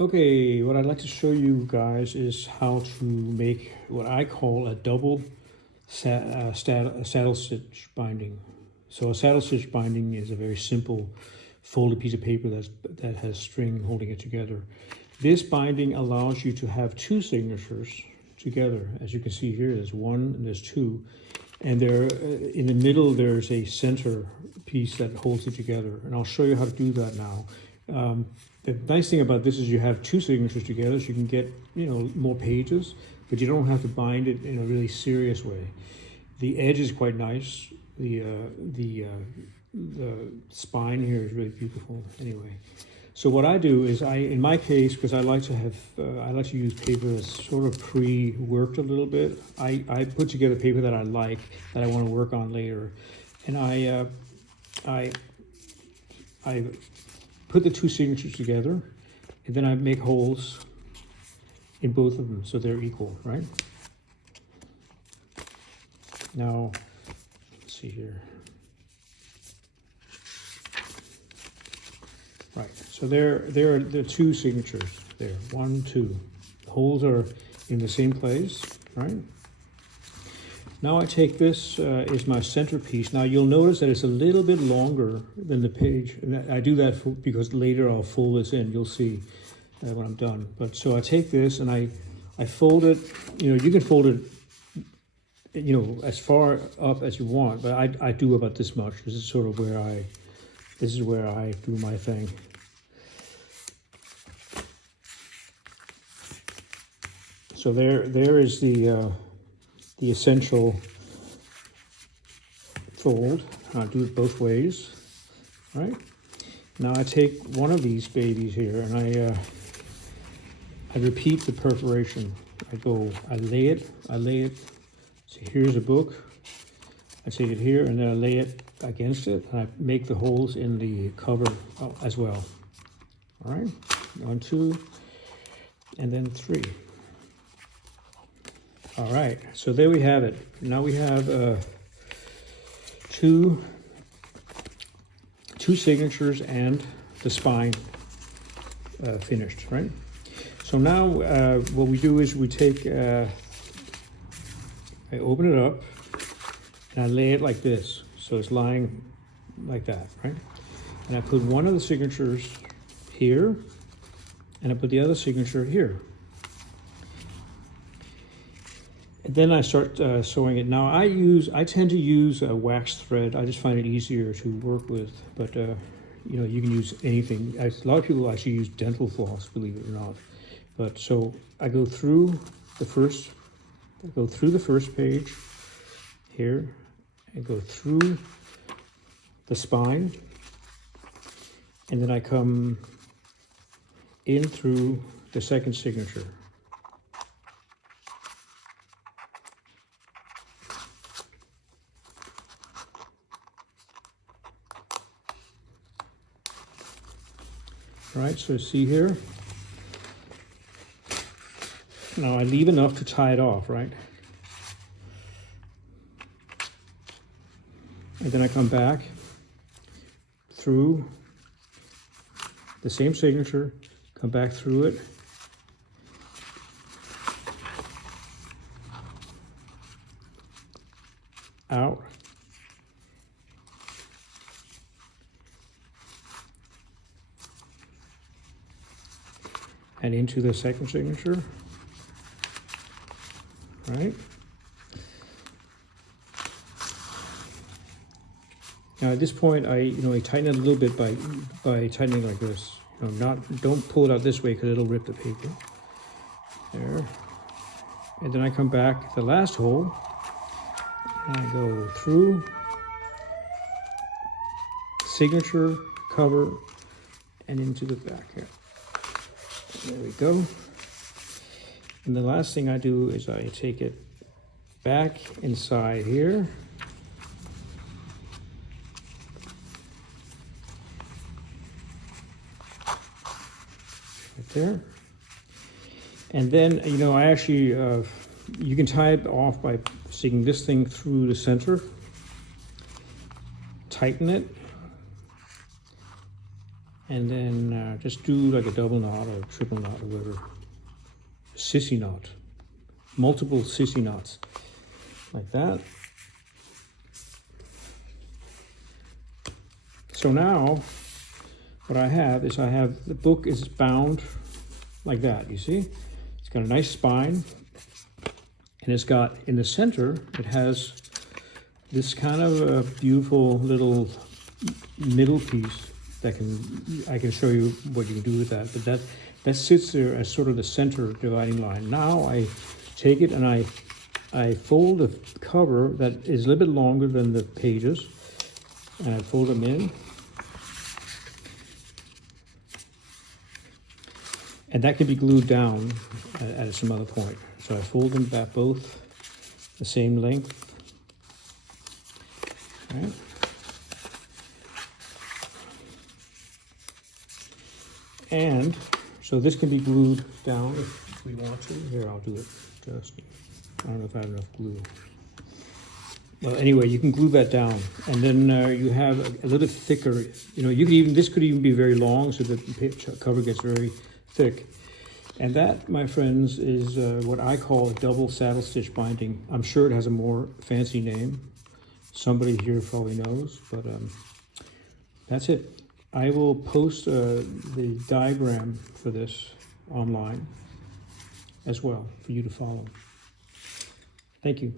Okay, what I'd like to show you guys is how to make what I call a double saddle stitch binding. So a saddle stitch binding is a very simple folded piece of paper that has string holding it together. This binding allows you to have two signatures together. As you can see here, there's one and there's two. And there, in the middle, there's a center piece that holds it together. And I'll show you how to do that now. The nice thing about this is you have two signatures together, so you can get, more pages, but you don't have to bind it in a really serious way. The edge is quite nice. The spine here is really beautiful. Anyway, so what I do is in my case, because I like to use paper that's sort of pre-worked a little bit. I put together paper that I like, that I want to work on later, and I put the two signatures together, and then I make holes in both of them so they're equal, right? Now, let's see here. Right, so there are the two signatures there, 1, 2. The holes are in the same place, right? Now I take this is my centerpiece. Now you'll notice that it's a little bit longer than the page. And I do that because later I'll fold this in. You'll see when I'm done. But so I take this and I fold it. You can fold it, as far up as you want. But I do about this much. This is sort of where I do my thing. So there is the essential fold. I do it both ways, right? Now I take one of these babies here and I repeat the perforation. I lay it. So here's a book. I take it here and then I lay it against it and I make the holes in the cover as well. All right, 1, 2, and then 3. All right, so there we have it. Now we have two signatures and the spine finished, right? So now what we do is we take, I open it up and I lay it like this. So it's lying like that, right? And I put one of the signatures here and I put the other signature here. And then I start sewing it. Now I tend to use a wax thread. I just find it easier to work with. But you can use anything. A lot of people actually use dental floss, believe it or not. But so I go through the first page here, and go through the spine, and then I come in through the second signature. All right, so see here. Now I leave enough to tie it off, right? And then I come back through the same signature, come back through it. Out. And into the second signature, right? Now at this point, I tighten it a little bit by tightening like this. Don't pull it out this way because it'll rip the paper. There, and then I come back the last hole, and I go through signature, cover, and into the back here. There we go. And the last thing I do is I take it back inside here. Right there. And then, I actually, you can tie it off by sticking this thing through the center, tighten it, And then just do like a double knot or triple knot or whatever. Sissy knot. Multiple sissy knots. Like that. So now, what I have is the book is bound like that, you see? It's got a nice spine. And it's got, in the center, it has this kind of a beautiful little middle piece that I can show you what you can do with that. But that sits there as sort of the center dividing line. Now I take it and I fold the cover that is a little bit longer than the pages, and I fold them in. And that can be glued down at some other point. So I fold them back both the same length. Right. And so this can be glued down if we want to. Here, I'll do it. I don't know if I have enough glue. Well, anyway, you can glue that down, and then you have a little bit thicker. You know, this could even be very long, so that the cover gets very thick. And that, my friends, is what I call a double saddle stitch binding. I'm sure it has a more fancy name. Somebody here probably knows, but that's it. I will post the diagram for this online as well for you to follow. Thank you.